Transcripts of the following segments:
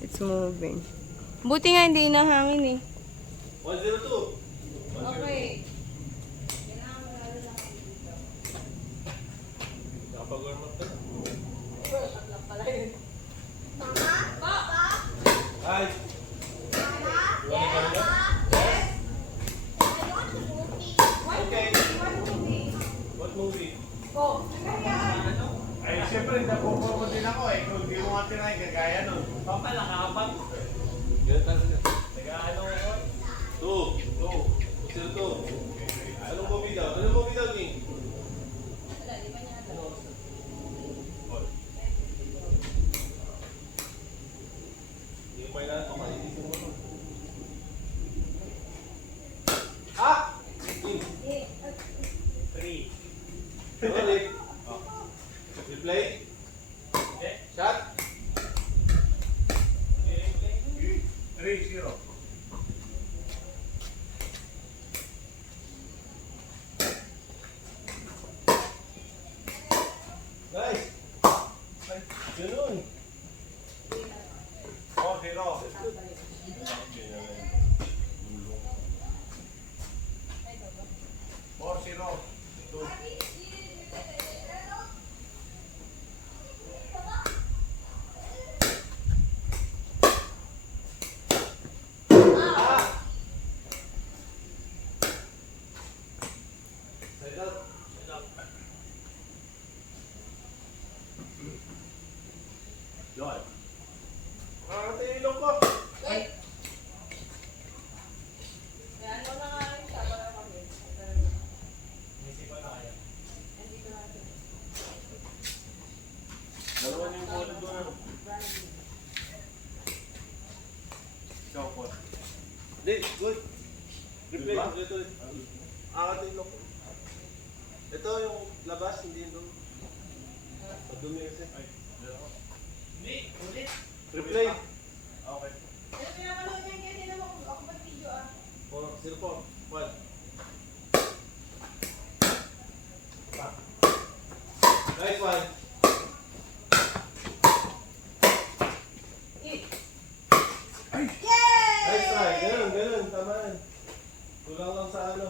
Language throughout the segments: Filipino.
It's moving. Buti nga hindi inahangin eh. 102. Okay. Nakapag-warm up ka na. Hi. Okay. What movie? Ay, siyempre, napupo din ako eh. Kung di mo nga tinay, kagaya nun. Papalakapan. Ganun talaga. Nag-ano ako? 2. 2. Anong movie daw? Anong movie daw, King? Hindi mo kailangan ito. Mainisin mo ito. Ah! King. 3. Sorry. Replay. Shot. 3-0. Nice. Ganun. 4-0. 4-0. 2. Side out. Yun. Nakakatay yung ilong ko. Dalawa na yung bola doon. Ikaw po. Hindi, good. Replay. Good ba? Ito. Angat yung ilong ko. Ito yung labas, hindi yung doon. Madumi kasi. Hindi, ulit. Replay. Okay. 4-0-4. 1. Nice one. Nice try. Ganun, ganun. Tama yan. Kulang lang sa ano.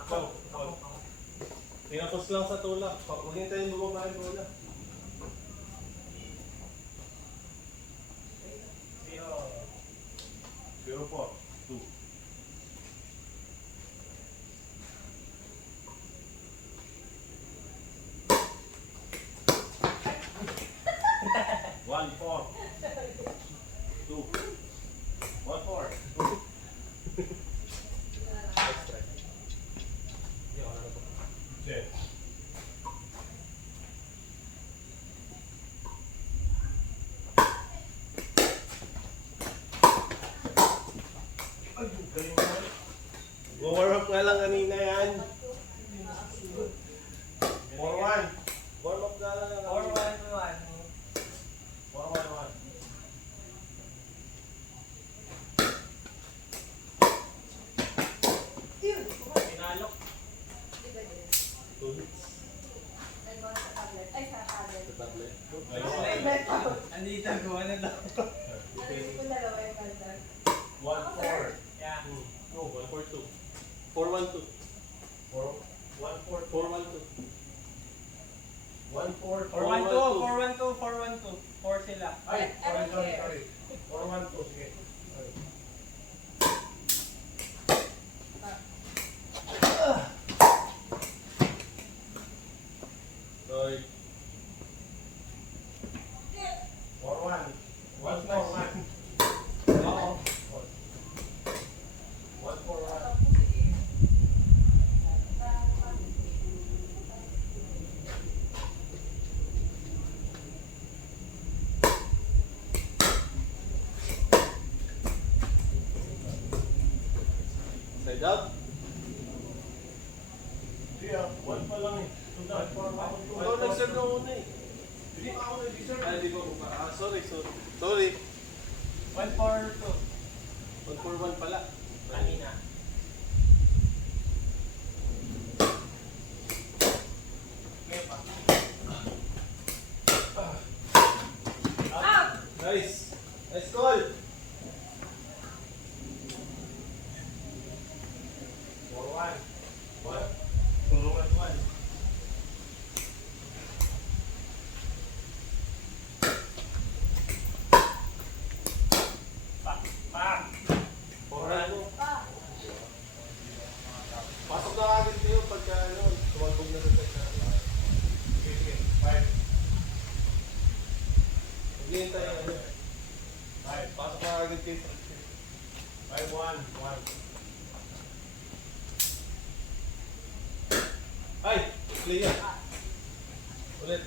Ako. Tinapos lang sa tulak. Huwag hintayin bumaba yung bola. 0-4. 2. One four. 2. 1-4. Nice try. Hindi ako na. Check. Ay, galing naman. Warm up nga lang kanina yan. 4-1. Warm up nga lang. 4-1-1. Pinalo. 2 hits. Sa tablet. Andito ko, ano daw? 1-4. Yeah. No, 1-4-2. 4-1-2. 1-4. 4-1-2. 1-4. 412, 412, 412. 4 sila. Ay, sorry. 4-1-2. Sige. Sorry. Sorry. 4-1. 1-4-1. Oo. 1-4-1. Side out. Sige, 1 pa lang eh. 1-4-1. Ikaw nag-serve na una eh. Hindi pa ako nag-deserve. Ay, di ba ko pa? Sorry. Sorry. 142. 1-4-1 pala. Kanina. Kaya pa. Nice. Nice call! 4-1. 4-1-1. Pa! Pa! 4-1. Pasok na agad kayo pagka ano, tumalbog na rin sa Sige, sige. 5. Maghihintay ano. 5. Pasok na agad kayo. 5-1. 1. Ay! Play yan. Ulit.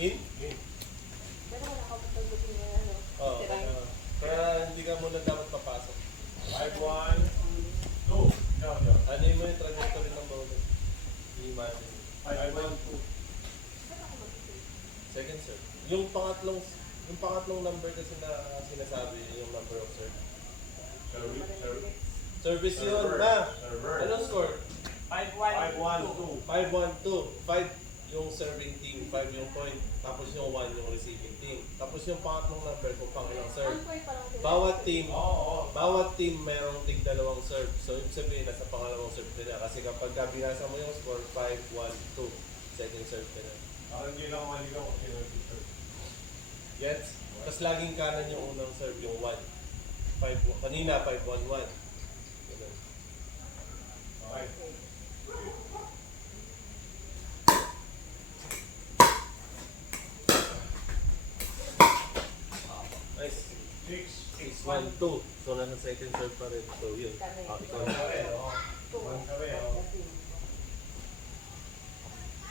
In? In. Pero wala ka matagbutin na ano. Oo. Tirang. Kaya hindi ka muna dapat papasok. 5-1. 2. Go, go. Ano mo yung trajectory ng bowler? I-imagine. 5-1-2. Second serve. Yung pangatlong number kasi na sinasabi, yung number of serve. Service yun na. Anong score? 5-1-2. 5-1-2. 5 yung serving team, 5 yung point, tapos yung 1 yung receiving team. Tapos yung pangatlong number kung pang ilang serve. Bawat team mayroong tig dalawang serve. So ibig sabihin nasa pangalawang serve nila. Kasi kapag binasa mo yung score 5-1-2, second serve ka na. Parang hindi lang maligaw kung sino yung teacher. Gets? Tapos laging kanan yung unang serve, yung 1. Kanina 5-1-1. Ganun. Okay. Nice. 6. 6-1-2. So nasa second serve pa rin. So yun. Ikaw na. Kami, oh.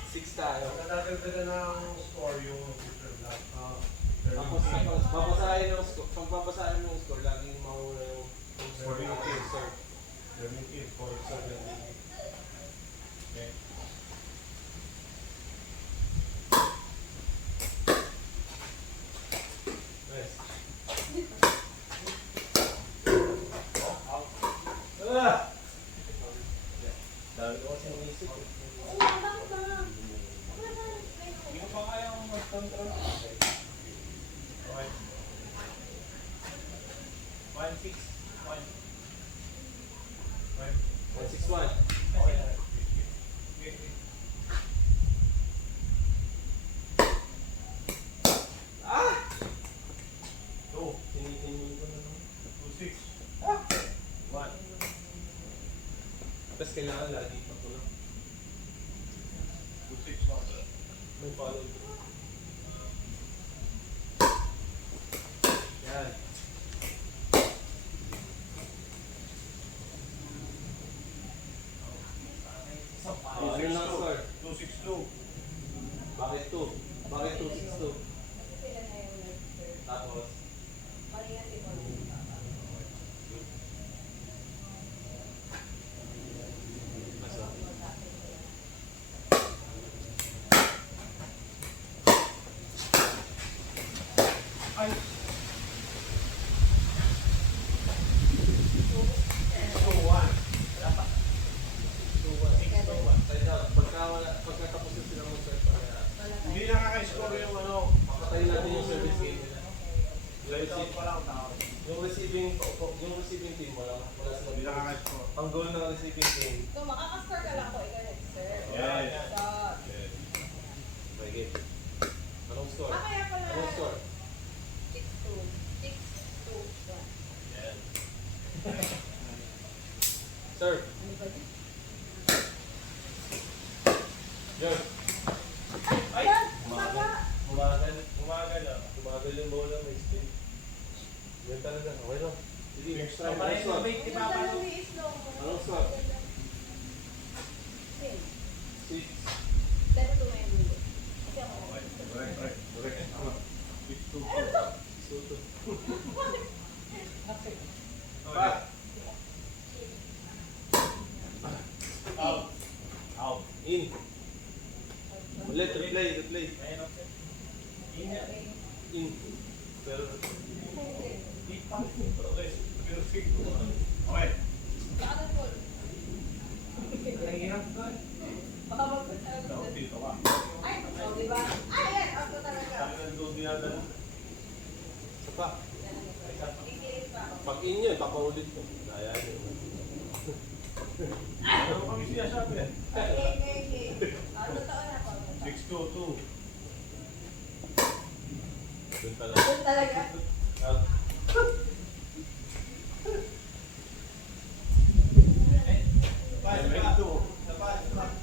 6 tayo. Nadadagdagan ng score yung teacher lang. Tapos papasahin ng score. Pag papasahin ng score, laging mauna yung score ng serve. 17 for 7. Okay. Nice. Ah! Dami ko kasi naisip. Hindi ko pa kayang mag-control. Okay. 1-6. 1. 1-6-1. Okay. Okay. Ah! 2. Tinitingin ko na naman. 2-6. 1. Tapos kailangan lagi pa ko lang. 2-6. 1. May follow. Yan. Oh, ano lang score? 2-6-2. Bakit 2? Bakit 2-6-2? Tapos? Ay! 2-1. Pagkatapos na sila mag-serve kaya Hindi nakaka-score yung ano. patayin natin yung service game nila. Live pa lang tao. Yung receiving team, wala sila. Hindi nakaka-score. Ang goal ng receiving team, So, makakascore ka lang po, ikaw nag-serve. Yan. Shot. may game. Anong score? Ah, kaya pala. Anong score? 6-2. 6-2. Yan. Serve. Ano ba yun? Yun. Ay! Umagal. Umagal. Tumagal yung bola, may spin. Yun talaga. Okay lang. Sige, next try. Anong Pareho score? may tiba pa no? Anong score? 6. 6. Pero tumayin mo. Kasi ako. Correct. Tama. 6-2. Suto. Okay. Out. Out. In. Ulit, replay. Ayun, okay. In yan. In. Pero, Di pa. Okay. Okay. Lakad po. Nahihirap ka. Baka magpunta lang Ikaw, dito. dito ka. Ay, oh, di ba? Ay, yan. Ako talaga. Sabi ng doon dinadala. Isa pa. Ikilit pa ako. Pag in yun, papaulit ko. Ayan yun. Ano kami siya sabi eh? Ay. Totoo na po. 622. Doon talaga. Doon talaga. Out.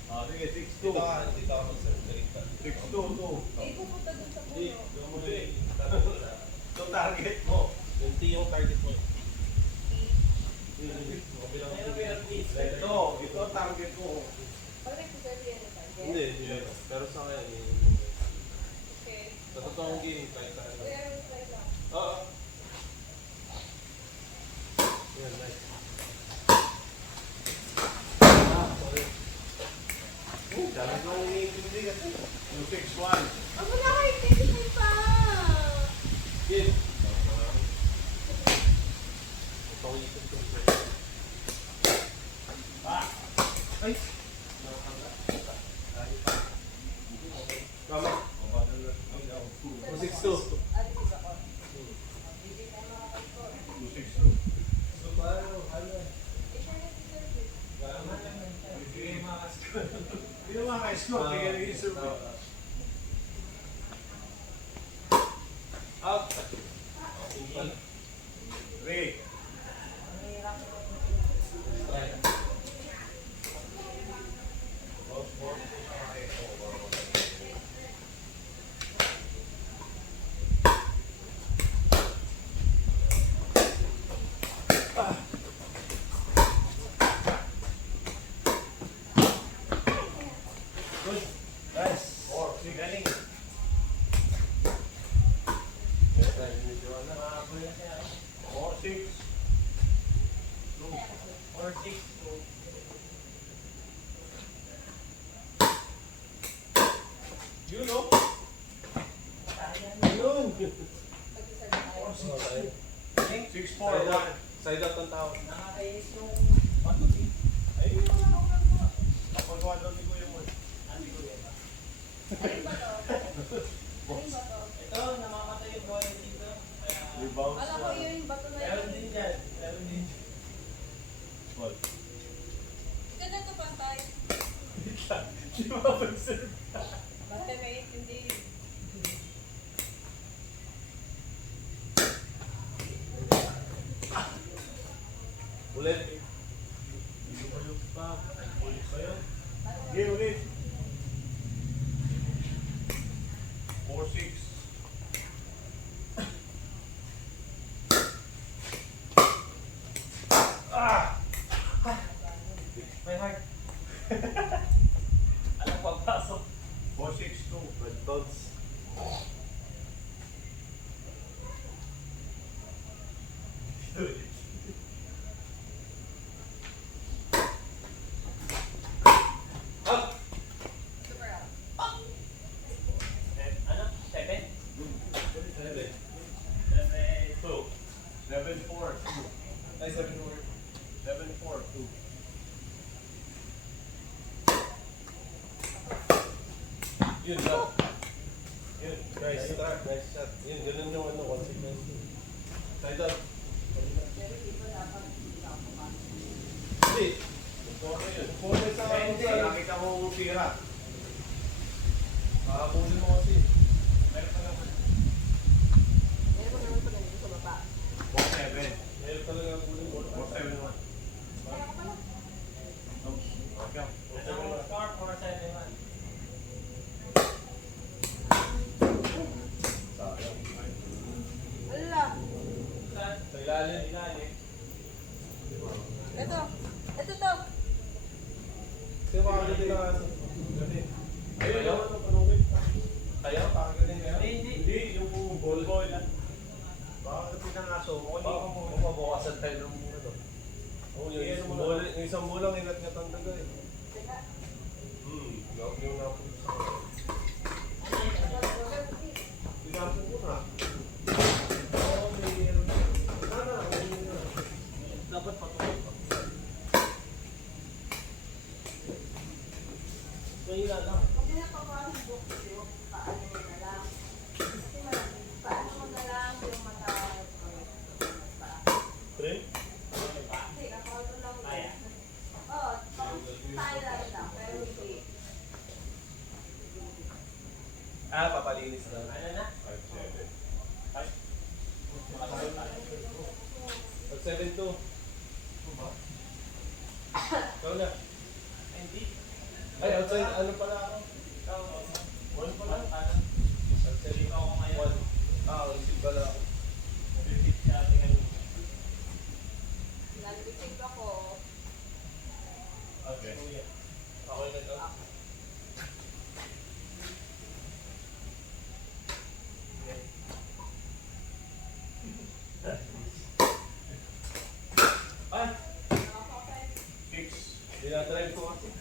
Ah, sige, 6-2. Dito ka mag-serve. 6-2. Eh, pupunta doon sa Hindi, puno. doon mo din. Ito target mo. Yung T yung target mo. Ito ang target mo. Pag nagsiserve yan na tayo. Hindi, hindi. Pero sa ngayon, yun. Okay. Sa totoong game, tayo sa ano. Uy, ano try lang. Oo. Yan, nice. Sorry. Dami kong iniintindi kasi. 2-6-1. Ang wala kayo, tinitay pa. Game. Pawisan ko. Ay! Mama. 6-2. Ano yung iba ko? Hindi tayo makakascore. 2-6-2. So, paano? Ano? Eh, siya nagsiserve eh. Hindi naman ka-score. Kaya nag-survey. Out! 3. Nice! 4. Galing. Medyo ano. 4-6. 4-6-2. Yun, oh! Yun! Pag-iserve tayo. Okay. 6-4-1. Side out ang tao. Nakakainis yung 1-2-3. Ay, wala akong nagawa. Tapos 1-2 ko yung mo. Hindi ko yan. Alin ba to? Alin ba to? Ito, namamatay yung boy dito. Rebounds. Alam ko yun yung bato na Meron yun. din dyan. Meron din dyan. Ball. Ganda to pantay. Di ba pag-serve? Basta may hindi. Ulit. Hindi ko yung pa. Ulit pa yun. Game ulit. 4-6. My heart. Alam pagpasok. 4-6-2. Red bounce. Out! Super out. Ano? 7? 7-2. 7-4-2. Nice, 7-4. 7-4-2. Yun, out. Yun, nice start, nice shot. Yun, ganun yung ano, consequence. Side out. Hindi. Pumuli sa Hindi. Nakita mo tira. Makakabulin mo kasi. Meron pa naman. Meron naman pa ganito sa baba. 4-7. Meron talaga bulin mo. 4-7-1. Kaya ko pala. Okay. Ano? Score 4-7-1. Ala. Sa ilalim. Ilalim. Ito. Ito to. Kasi makakagaling na kaso. Galing. Ayun, Ayaw? naman ang panungit. Kaya, pakagaling kaya? Hindi, yung ball. Ball. Baka kasi ng aso. Mapabukasan tayo ng ano. Oo, yung isang bulang inat-ngat ang daga eh. Teka. Yung napusa. Tinapo ko na. Oo, may ano. Sana, mahina lang. Huwag na pagpapasok book yung paano mo na lang. Kasi paano mo na lang yung mata. Trim? Kasi nakaulo lang yun. Oo, tayo lang. Pero hindi. Papalinis na. Ano na? 5'7". 5? Makatagal tayo. Pag 7'2". Ikaw na. Hindi. Ay, outside, ano pala ako? Ikaw, wall ko lang. Kanan. Outside, Ikaw ako ngayon. 1. Outside pala ako. Repeat siya ating ano. Nalibig ako. Okay. Ako yung nag-out. Ay! Fix. Dinatry ko kasi.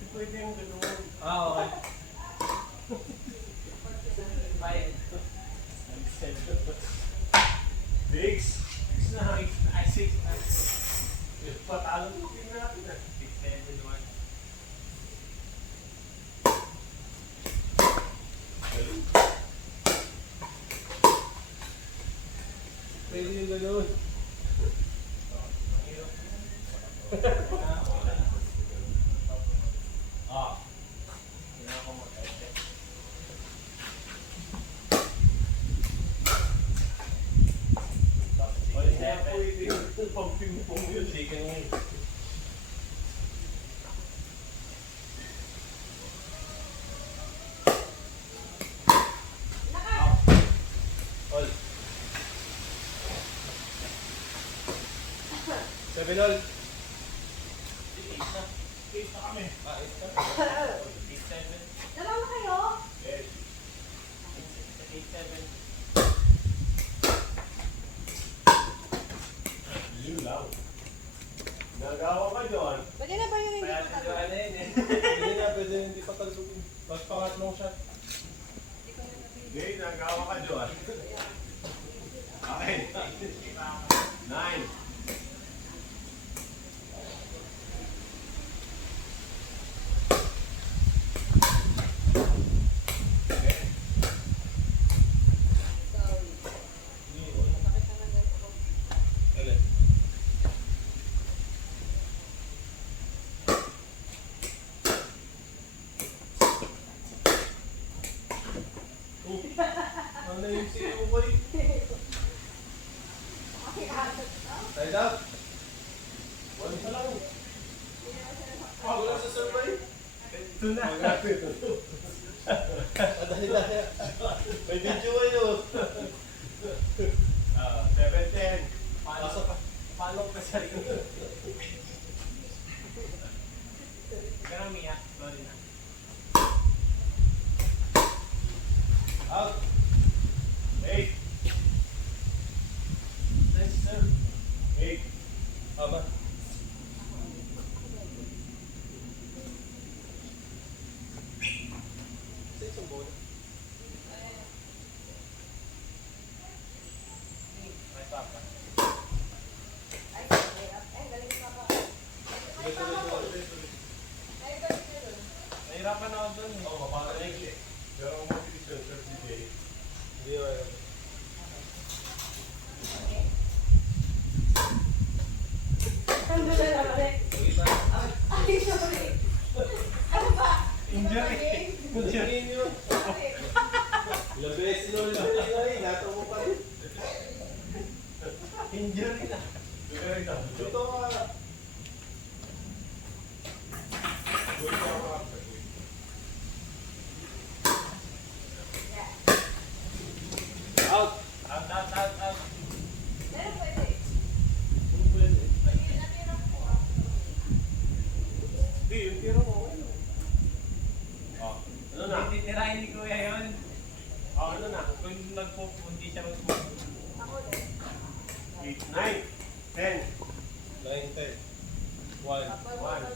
Hindi pwede yung gano'n. Okay. 5. Fix. Fix na. Ay, 6. Patalo mo. Tingnan natin na. 6, 7, 1. Pwede yung gano'n. Ah. Kailangan ko mag-edit. Ay, pwede yung pang-ping-pong yun. Chicken wing. All. 7 all. 8 na kami. 8 na. 8, 7. Dalawa kayo? Yes. 8, 7. Yun lang. Nagawa ka doon. Pwede na ba yung hindi Kaya ko si Joanna yun eh. Pwede na, pwede hindi pa talbugin. Mas pangatlong shot. Hindi, nagawa ka doon. Okay. 9. Sorry. Masakit naman ganito ko. Alin? Ano yung siyo ko eh? Tied up. One pa lang. Ako lang sa survey. Ito na. Dahil-dahil. May video kayo. 7, 10. Pasok pa. Paano ka sa rin? Pero Mia, sorry na. Out. 8. Nice, sir. 8. Aba. Sa isang bola. May papa. Ay, galing ka pa. Ay, galing ka doon. Nahirapan ako doon eh. Oo, mapapalagay eh. Pero ang mabilis yun, 30 days. Hindi ko alam. Ano na naman eh? Sige pa. Ay, sorry. Ano ba? Injury. Injury yun. Sorry. Ilang beses nung injury na nato mo pa rin. Injury na. Very tough. Ito ka. Wait lang ako. Out. Out. Meron pwede. Ano pwede? Pwede natin ang kuha. Hindi, yung tira mo. Oh. Ano na? Titirahin ni Kuya yun. Ano na? Kung hindi siya magpupunta. Ako din. 8, 9, 10. 9, 10. 1. Papal.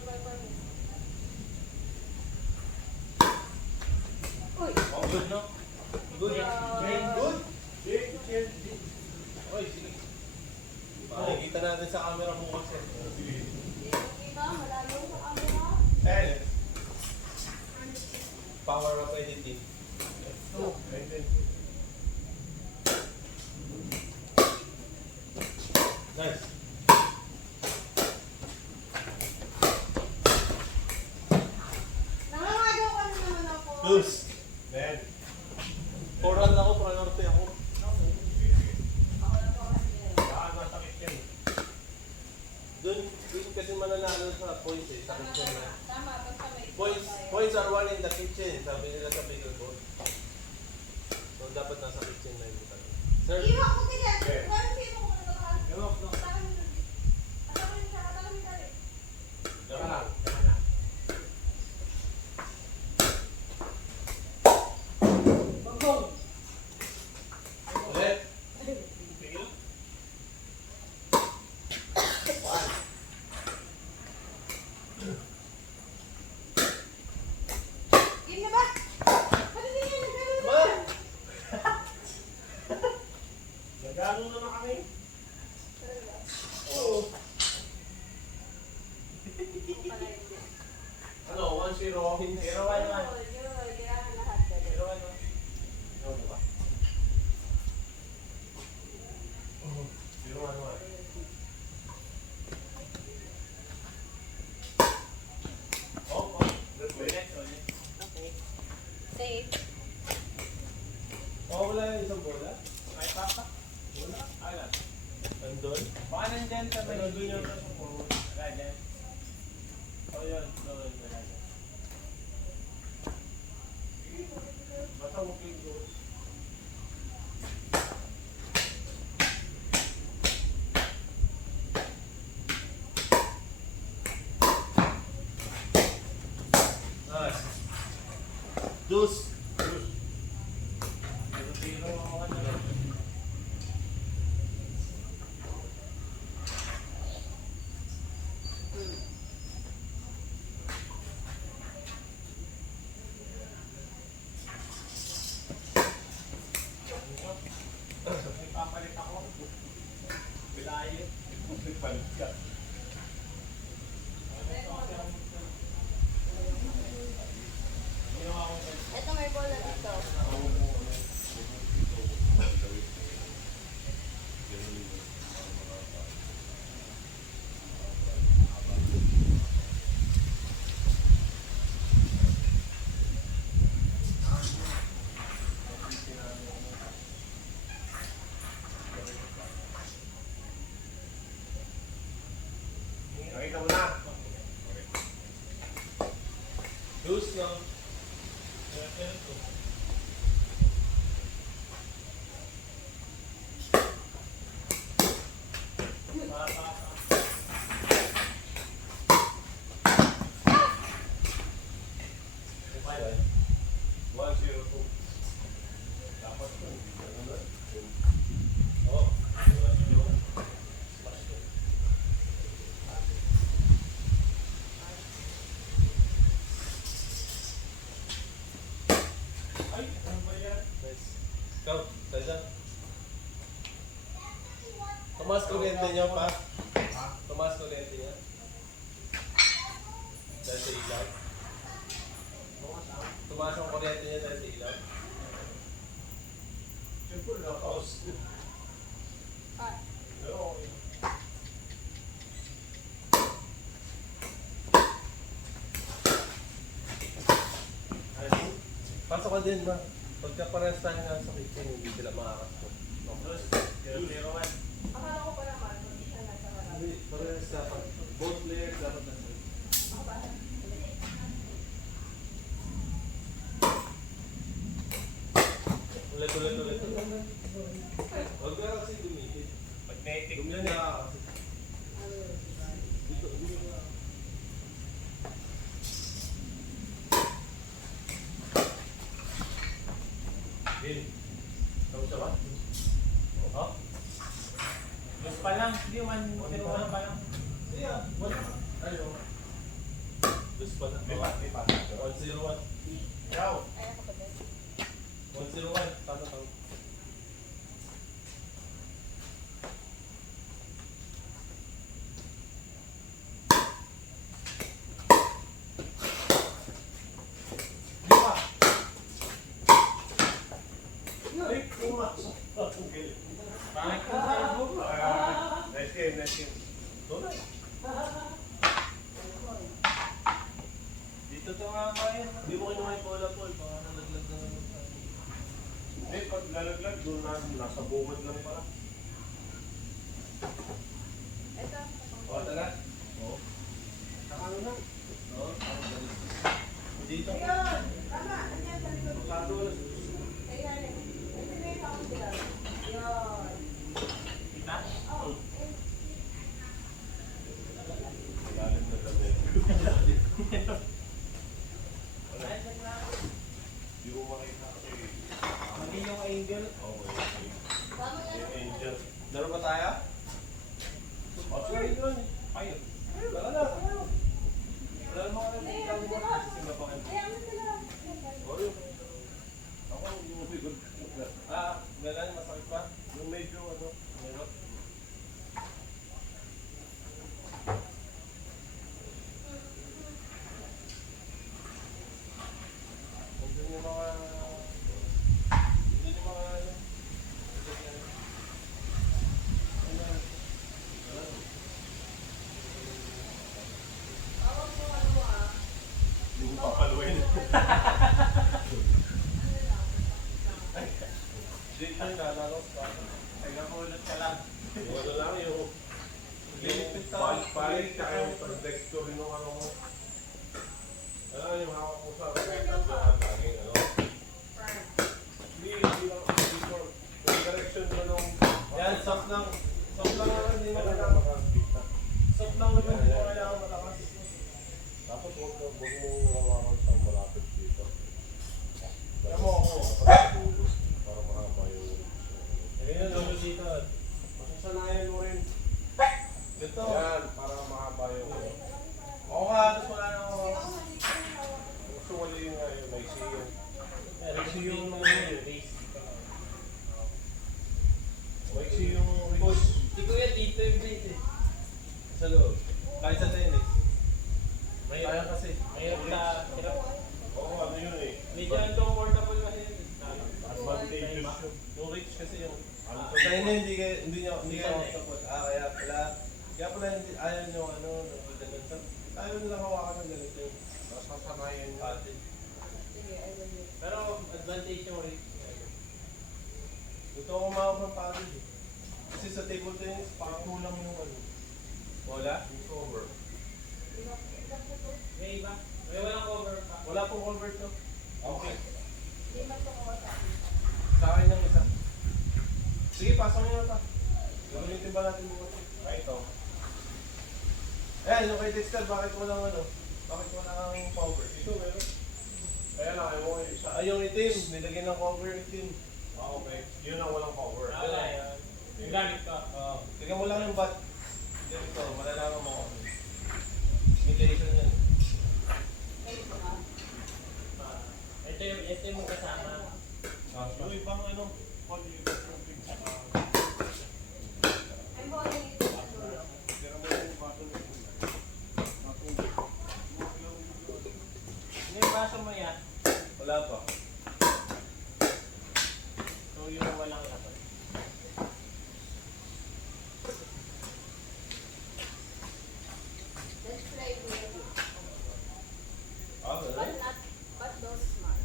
Uy. Oh, good, no? Good. Good. Good. Oy, sige. Makikita natin sa camera bukas eh. Hindi mo kita, malayo sa camera. 10. Power of editing. Nice. Nangangagaw ka na naman ako. Deuce. Then, 4 ako, priority ako. Ako na po kasi. baka masakit yan. Doon kasi mananalo sa points eh. Sa kitchen na. Tama, basta may Points are won in the kitchen. Sabi nila sa bigger board. So dapat nasa kitchen na yung buta. Sir, Iwan ko ganyan. Okay. Parang sino ko na ba? Ewan ko. Atakin siya, atakin siya. Tama na. ulit. Game na ba? Ano din yan? Nagano Man! Nagano naman kami. Oo. Ano, 1-0. 0-1 naman. Kailangan lahat ka din. 0-1 naman. Ano ba? 0-1 naman. Oh, ulit. Okay. Safe. Oh, wala yung isang bola? May papa? Wala. Alam. Nandun? Baka nandyan sa may Nandun yun. Wala dyan. Oh, yun. Doon, wala dyan. Basta huwag yung goal. Nice. Deuce. 0-0 ako kanina. Papalit ako. Bilayo. Palit ka. Ito may bola dito. Nakita mo na. Deuce na. Bye-bye. 1-0-2. Dapat ko. Oh. Ay, ano ba yan? Nice. Ikaw, Saida. Tumas kuryente niyo pa. Ha? Tumas kuryente niya. Dahil sa ilaw. Tumas ang kuryente niya dahil sa ilaw. Siyempre, nakaos. Ah, Pero, okay. Pasok ka din ba? Pagka parehas tayo nga sa kitchen, hindi sila makakasko. Tapos, 0-0-1. akala ko pa naman, hindi siya nasa wala. Hindi, parehas dapat. Both players dapat nasa. Ako ba? Ulit. Huwag ka kasi gumipit. Magnetic. Gumyan na kasi. Dito na. Bill. Tapos na ba? Ha? Yung pa lang. Hindi, 1-0-1 pa lang. Yeah, wala. Ayaw. Gusto pa na. May pa. 101. Ikaw. Ay, ako pa din. 101. Tama. Di pa. next. Tunay. Dito to nga kaya. Hindi mo kinuha yung bola, Paul. Baka nalaglag na naman sa akin. Hindi, pag lalaglag, doon na, nasa bungad lang pala. Ito. O, tara. Oo. Saka ano lang. Oo, parang galit. Dito. Ayun. Tama. Andiyan sa likod. Masyado wala. Ayan. Ito na yung sound nila. Yun. Kita? Oh. Lalim na kami. Hindi ko makita kasi. Mali yung angle. Okay. Tama yan. Yung angel. Laro ba tayo? O, sige yun. Ayun. Wala na. Wala naman ka na. Ayun, ano sila? Ayun, ano sila? O, yun. Ako, yung bigot. Galan, masakit pa? Yung medyo ano. Meron. Nandun yung mga... Nandun yung mga... Awag mo ano ah. Hindi ko papaluin. Dito yung lalaros pa. Nagkapulot ka lang. Yung ano lang yung... Lilipit ka. Balik ka yung protector yung ano mo. Alam mo yung hawak mo sa laging ano. Hindi lang dito. Yung direction mo nung... Yan, soft lang. Soft lang naman, hindi mo Ano kailangan. makakita. Soft lang naman, hindi mo kailangan matakas. Tapos huwag mo hawakan sa malapit dito. Alam mo ako. Para mahaba yung... Ayun yung ulo dito. Masasanayan mo rin. Ito. Yan, para mahaba yung... Oo nga, tapos wala na ako. Gusto wali yung may siyo. Kasi yung base. Kasi yung push. Hindi ko yan dito yung base eh. Sa loob. Kahit sa tennis. Mahirap. Kaya kasi. Mahirap sa hirap. Oo, ano yun eh. Medyo uncomfortable kasi yun. Advantageous yun. Yung reach kasi yung... Ano Sa inyo hindi ka comfortable. Kaya pala... Kaya pala hindi, ayaw nyo ano, ganun. Ayaw nila hawakan ng ganito yung Masasanayan nyo. patin. Pero advantage yung rate. Gusto ko kumawag ng patin eh. Kasi sa table tennis, pakulang yung ano. Wala? Yung cover. May iba? May walang cover pa. Wala pong convert to. Okay. Sa akin yung isa. Sige, pasok nyo na ta. Gagamitin ba natin bukas? Ay, ito. Ayan, yung kay Dexter, bakit walang ano? Bakit walang cover? Ito meron. Kaya lang, ayaw mo yung isa. Ay, yung itim. Nilagyan ng cover yung itim. Ah, okay. Yun ang walang cover. Wala yan. Yung gamit ko. Tignan mo lang yung bat. Dito, malalaman mo kung ano. Imitation yan. Ito yung kasama. Yung ibang ano, tira mo yung bato na yun. Ano yung baso mo yan? Wala pa. So yung walang lapat. Let's play with it. Ah, But wala. not, but don't smart.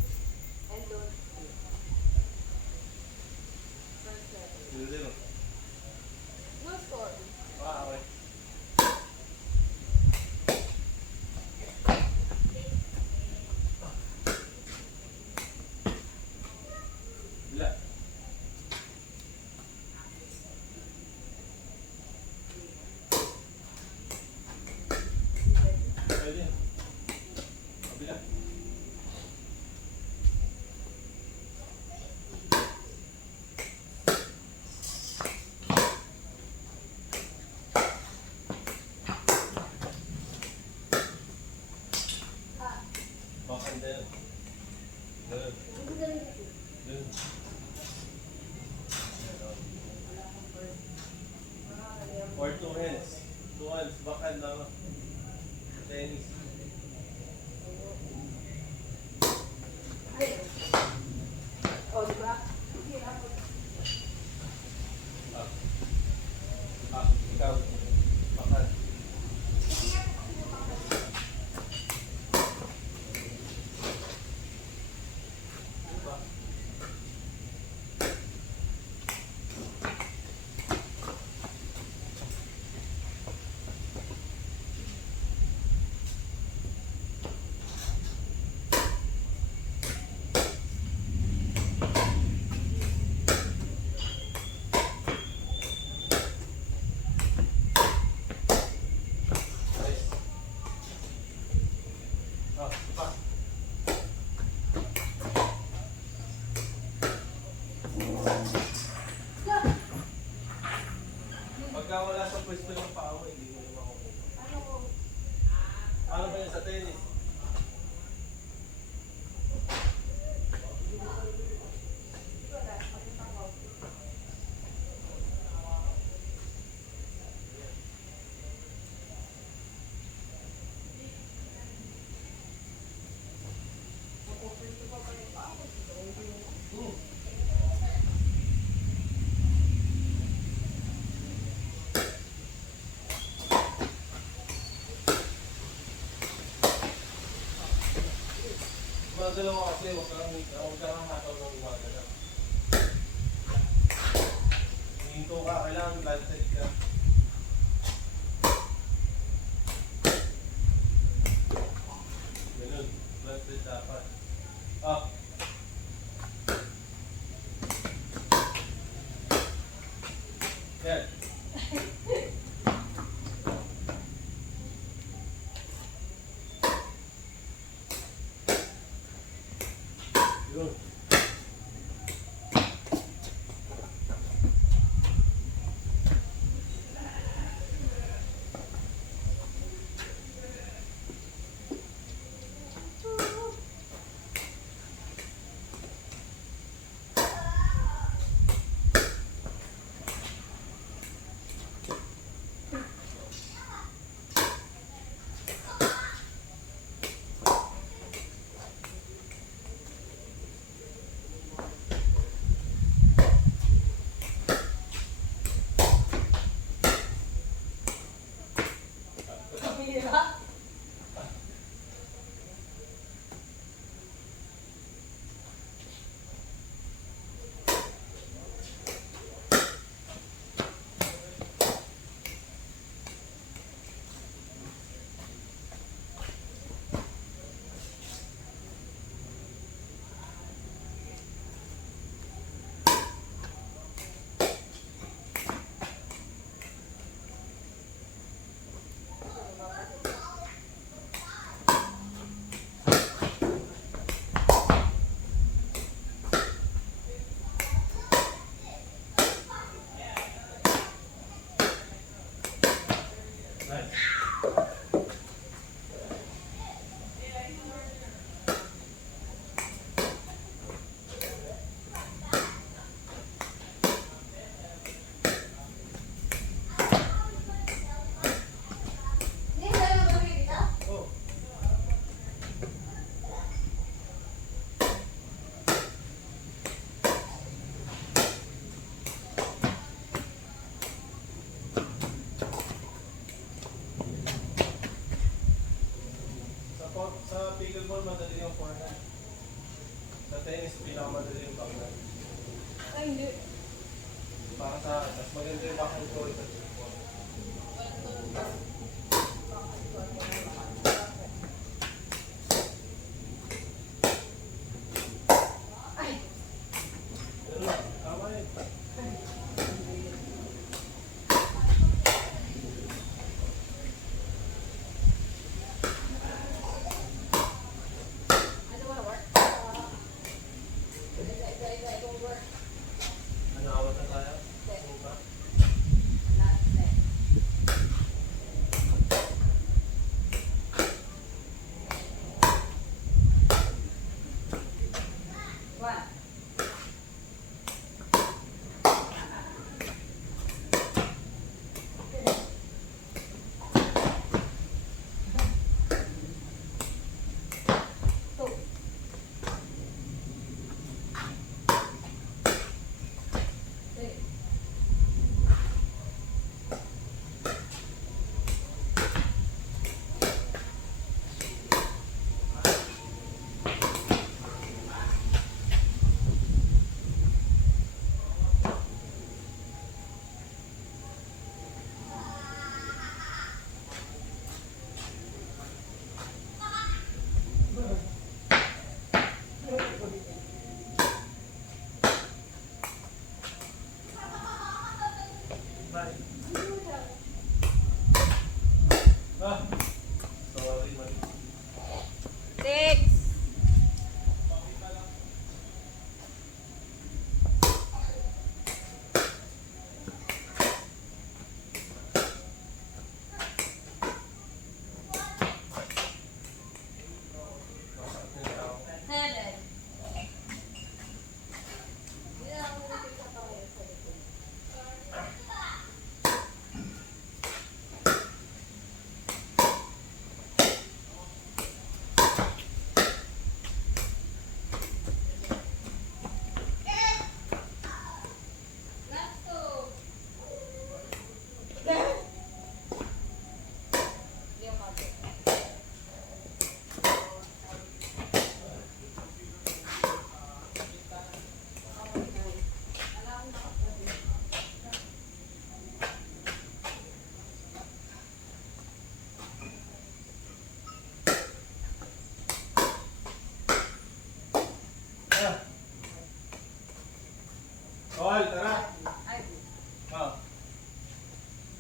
And don't sleep. First level. Hindi no. No score. Ah, okay. Bila. Pwede. Kabila. Bakit din? Ganun. Ganun. Or two hands. Two hands. Backhand lang. Tennis. Oh, diba? Ah. Ah, ikaw. Pagka wala sa pwesto ng paa mo, hindi mo na makukuha. Ano ko? Paano ba yun sa tennis? Wala. Pakita ko. Mapupunto pa ba yung paa ko? Mga dalawa kasi, huwag kang hataw ng umaga na. Hinto ka, kailangan blood set ka. Ganun, blood set dapat. Up. Yan. Yun. Hira. Nice. Hindi, tayo mag-uwi dito? Oh. Sa pickleball, madali yung forehand. Sa tennis, pinakamadali yung backhand. Ay, hindi. Para sa akin, mas maganda yung backhand ko sa pickleball. Ay, Ganun lang, tama yun. ano ba work? Go work. Ano, awat na tayo? Suka? Not that. What? Two. Three. Bye. Ah, sorry, man. Six.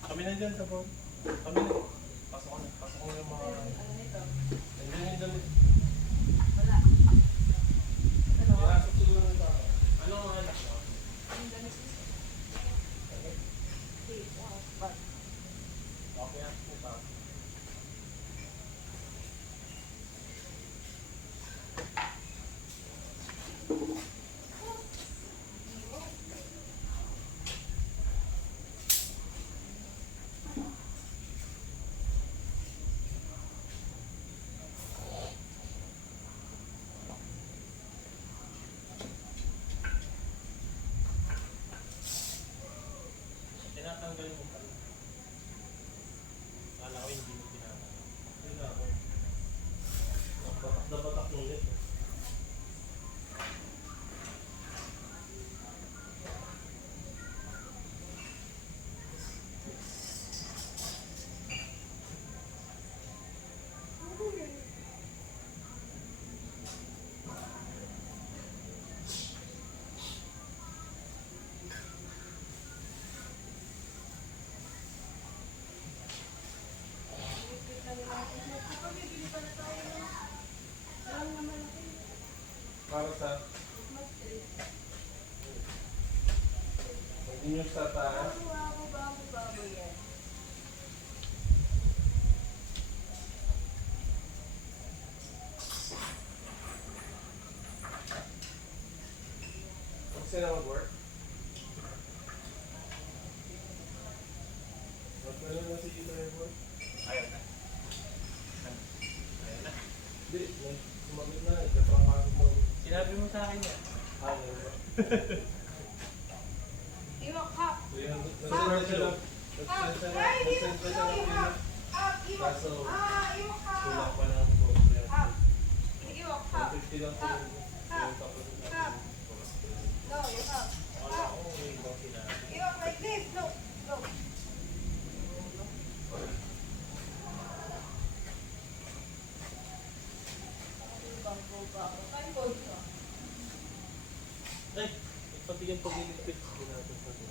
Kami na dyan sa phone. Kami na. Pasok ko na. Pasok ko na yung mga... Ano nito? Nandiyan yung damit. Wala. Ano? Pinasok siguro ng tao. Ano ang anak mo? Yung ganito. Okay. Wow. Bag. Okay, ask mo pa. Tinatanggal mo pa rin. Kala ko hindi mo tinatanggal. Hindi na ako. Batak na batak ulit. Kapag bibili pa na tayo ng lang naman ako. Para sa Mas trip. hindi nyo sa taas. Bago yan. Kung sila mag-work. Magkano na si driver? Ayaw na. Ayaw na. Hindi, sumagot na. Ikatrangkaso mo. Sinabi mo sa akin yan. Ano ba? Iwak hap. Nagsend siya lang. Nagsend siya lang pila. Kaso, Iwak hap. kulang pa ng program. Iwak hap. 150 lang po. Yung tapos Hap. No, you hap. Wala ko yung ibang sinabi. Iwak like this. Look. Look. Kain ko ito. Ay, pati yung pagliligpit. Hindi natin pati.